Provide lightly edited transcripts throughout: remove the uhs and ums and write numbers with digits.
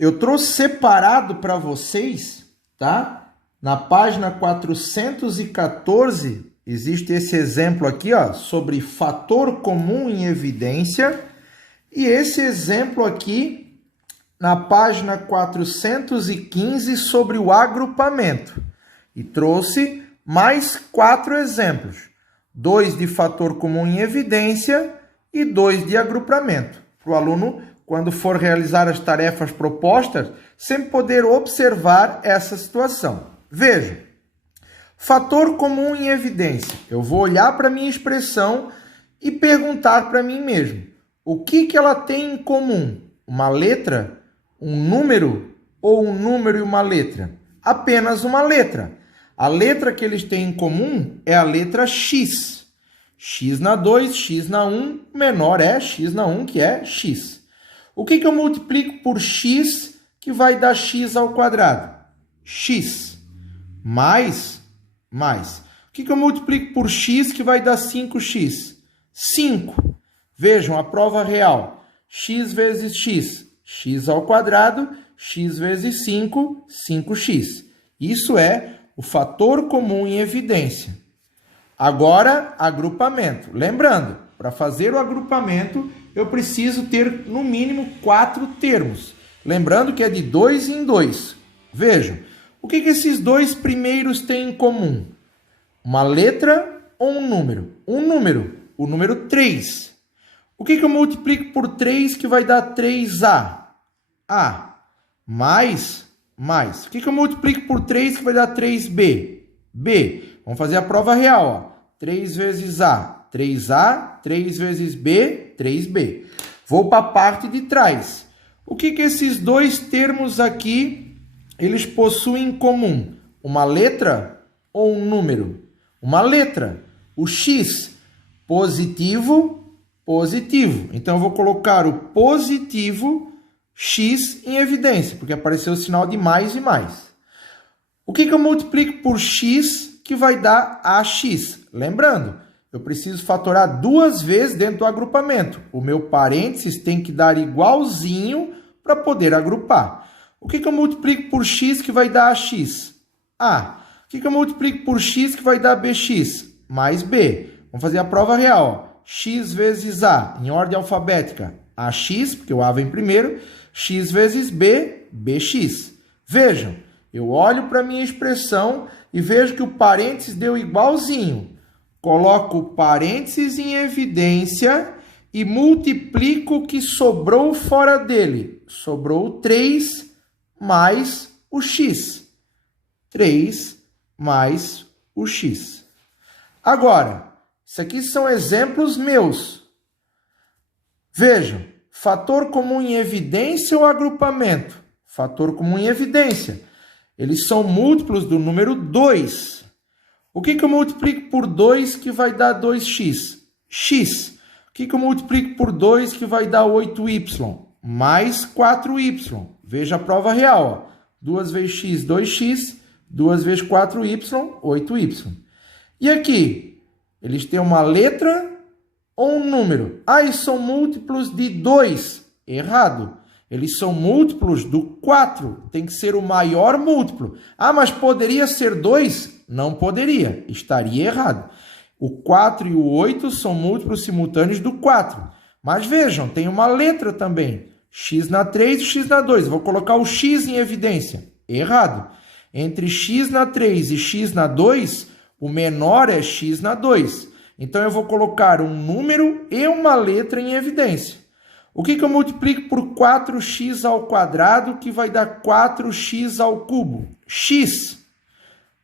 Eu trouxe separado para vocês, tá? Na página 414, existe esse exemplo aqui, ó, sobre fator comum em evidência. E esse exemplo aqui, na página 415, sobre o agrupamento. E trouxe mais 4 exemplos. 2 de fator comum em evidência e 2 de agrupamento. Para o aluno, quando for realizar as tarefas propostas, sempre poder observar essa situação. Veja, fator comum em evidência. Eu vou olhar para a minha expressão e perguntar para mim mesmo. O que ela tem em comum? Uma letra, um número ou um número e uma letra? Apenas uma letra. A letra que eles têm em comum é a letra X. X na 2, X na 1, menor é X na 1, que é X. O que eu multiplico por X que vai dar X ao quadrado? X. Mais. O que eu multiplico por X que vai dar 5x? 5. Vejam a prova real. X vezes X. X ao quadrado. X vezes 5. 5x. Isso é o fator comum em evidência. Agora, agrupamento. Lembrando, para fazer o agrupamento, eu preciso ter no mínimo 4 termos. Lembrando que é de 2 em 2. Vejam, o que esses dois primeiros têm em comum? Uma letra ou um número? Um número, o número 3. O que eu multiplico por 3 que vai dar 3A? A. Mais. O que eu multiplico por 3 que vai dar 3B? B. Vamos fazer a prova real, ó. 3 vezes A, 3A, 3 vezes B, 3B. Vou para a parte de trás. O que esses dois termos aqui, eles possuem em comum? Uma letra ou um número? Uma letra. O X, positivo. Então, eu vou colocar o positivo X em evidência, porque apareceu o sinal de mais e mais. O que eu multiplico por X que vai dar AX? Lembrando, eu preciso fatorar 2 vezes dentro do agrupamento. O meu parênteses tem que dar igualzinho para poder agrupar. O que eu multiplico por X que vai dar AX? A. O que eu multiplico por X que vai dar BX? Mais B. Vamos fazer a prova real, ó. X vezes A, em ordem alfabética, AX, porque o A vem primeiro. X vezes B, BX. Vejam, eu olho para a minha expressão e vejo que o parênteses deu igualzinho. Coloco o parênteses em evidência e multiplico o que sobrou fora dele. Sobrou 3 mais o X. 3 mais o X. Agora, isso aqui são exemplos meus. Vejam, fator comum em evidência ou agrupamento? Fator comum em evidência. Eles são múltiplos do número 2. O que eu multiplico por 2 que vai dar 2x? X. O que eu multiplico por 2 que vai dar 8y? Mais 4y. Veja a prova real, ó. 2 vezes x, 2x. 2 vezes 4y, 8y. E aqui, eles têm uma letra ou um número? Ah, eles são múltiplos de 2. Errado. Eles são múltiplos do 4. Tem que ser o maior múltiplo. Ah, mas poderia ser 2? Não poderia. Estaria errado. O 4 e o 8 são múltiplos simultâneos do 4. Mas vejam, tem uma letra também. X na 3 e x na 2. Vou colocar o x em evidência. Errado. Entre x na 3 e x na 2, o menor é x na 2. Então, eu vou colocar um número e uma letra em evidência. O que eu multiplico por 4x ao quadrado, que vai dar 4x ao cubo? X.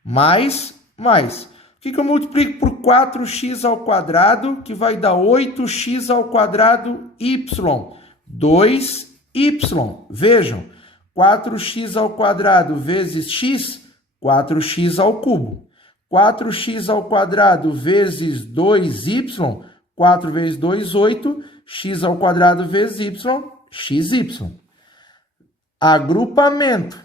Mais. O que eu multiplico por 4x ao quadrado, que vai dar 8x ao quadrado y? 2y. Vejam, 4x ao quadrado vezes x, 4x ao cubo. 4x ao quadrado vezes 2y, 4 vezes 2, 8. X ao quadrado vezes y, xy. Agrupamento.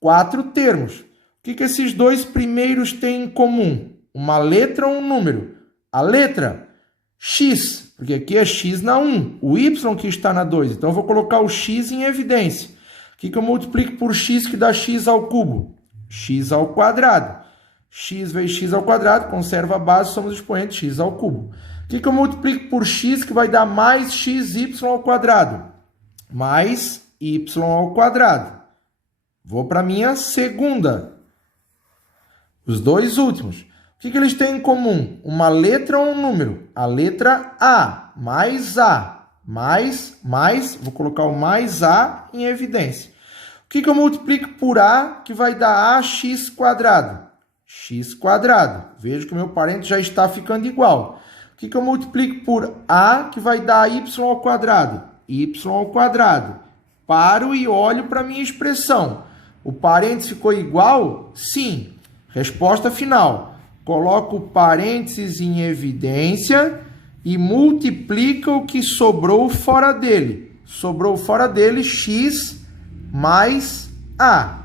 4 termos. O que esses dois primeiros têm em comum? Uma letra ou um número? A letra x, porque aqui é x na 1. O y que está na 2. Então, eu vou colocar o x em evidência. que eu multiplico por x que dá x ao cubo? X ao quadrado. X vezes x ao quadrado, conserva a base, somos expoentes x ao cubo. O que eu multiplico por x que vai dar mais xy ao quadrado? Mais y ao quadrado. Vou para a minha segunda. Os dois últimos. O que eles têm em comum? Uma letra ou um número? A letra A, mais A, mais, vou colocar o mais A em evidência. O que eu multiplico por A, que vai dar AX quadrado? X quadrado. Vejo que o meu parente já está ficando igual. O que eu multiplico por A, que vai dar Y ao quadrado? Y ao quadrado. Paro e olho para a minha expressão. O parênteses ficou igual? Sim. Resposta final. Coloco o parênteses em evidência e multiplica o que sobrou fora dele. Sobrou fora dele x mais A.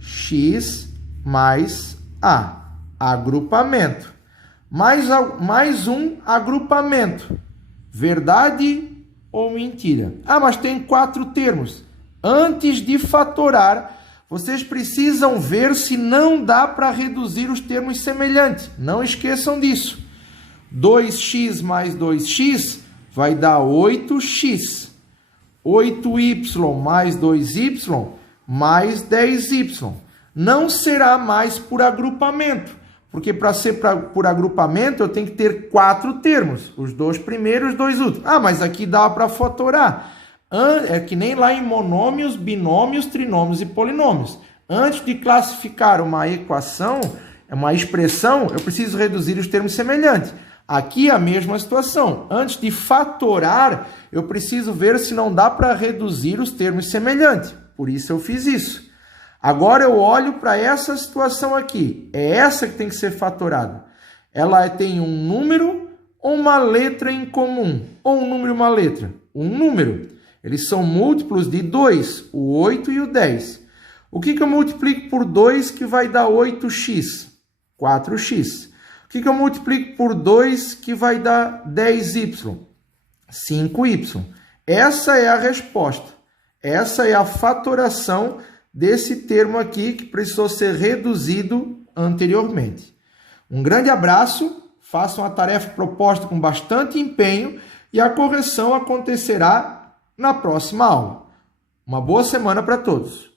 X mais A. Agrupamento. Mais um agrupamento. Verdade ou mentira? Ah, mas tem 4 termos. Antes de fatorar, vocês precisam ver se não dá para reduzir os termos semelhantes. Não esqueçam disso. 2x mais 2x vai dar 8x. 8y mais 2y mais 10y. Não será mais por agrupamento. Porque para ser por agrupamento eu tenho que ter 4 termos. Os 2 primeiros e os 2 últimos. Ah, mas aqui dá para fatorar. É que nem lá em monômios, binômios, trinômios e polinômios. Antes de classificar uma equação, uma expressão, eu preciso reduzir os termos semelhantes. Aqui é a mesma situação. Antes de fatorar, eu preciso ver se não dá para reduzir os termos semelhantes. Por isso eu fiz isso. Agora eu olho para essa situação aqui. É essa que tem que ser fatorada. Ela tem um número ou uma letra em comum. Ou um número e uma letra? Um número. Eles são múltiplos de 2, o 8 e o 10. O que eu multiplico por 2 que vai dar 8x? 4x. O que eu multiplico por 2 que vai dar 10y? 5y. Essa é a resposta. Essa é a fatoração desse termo aqui que precisou ser reduzido anteriormente. Um grande abraço, façam a tarefa proposta com bastante empenho e a correção acontecerá na próxima aula. Uma boa semana para todos!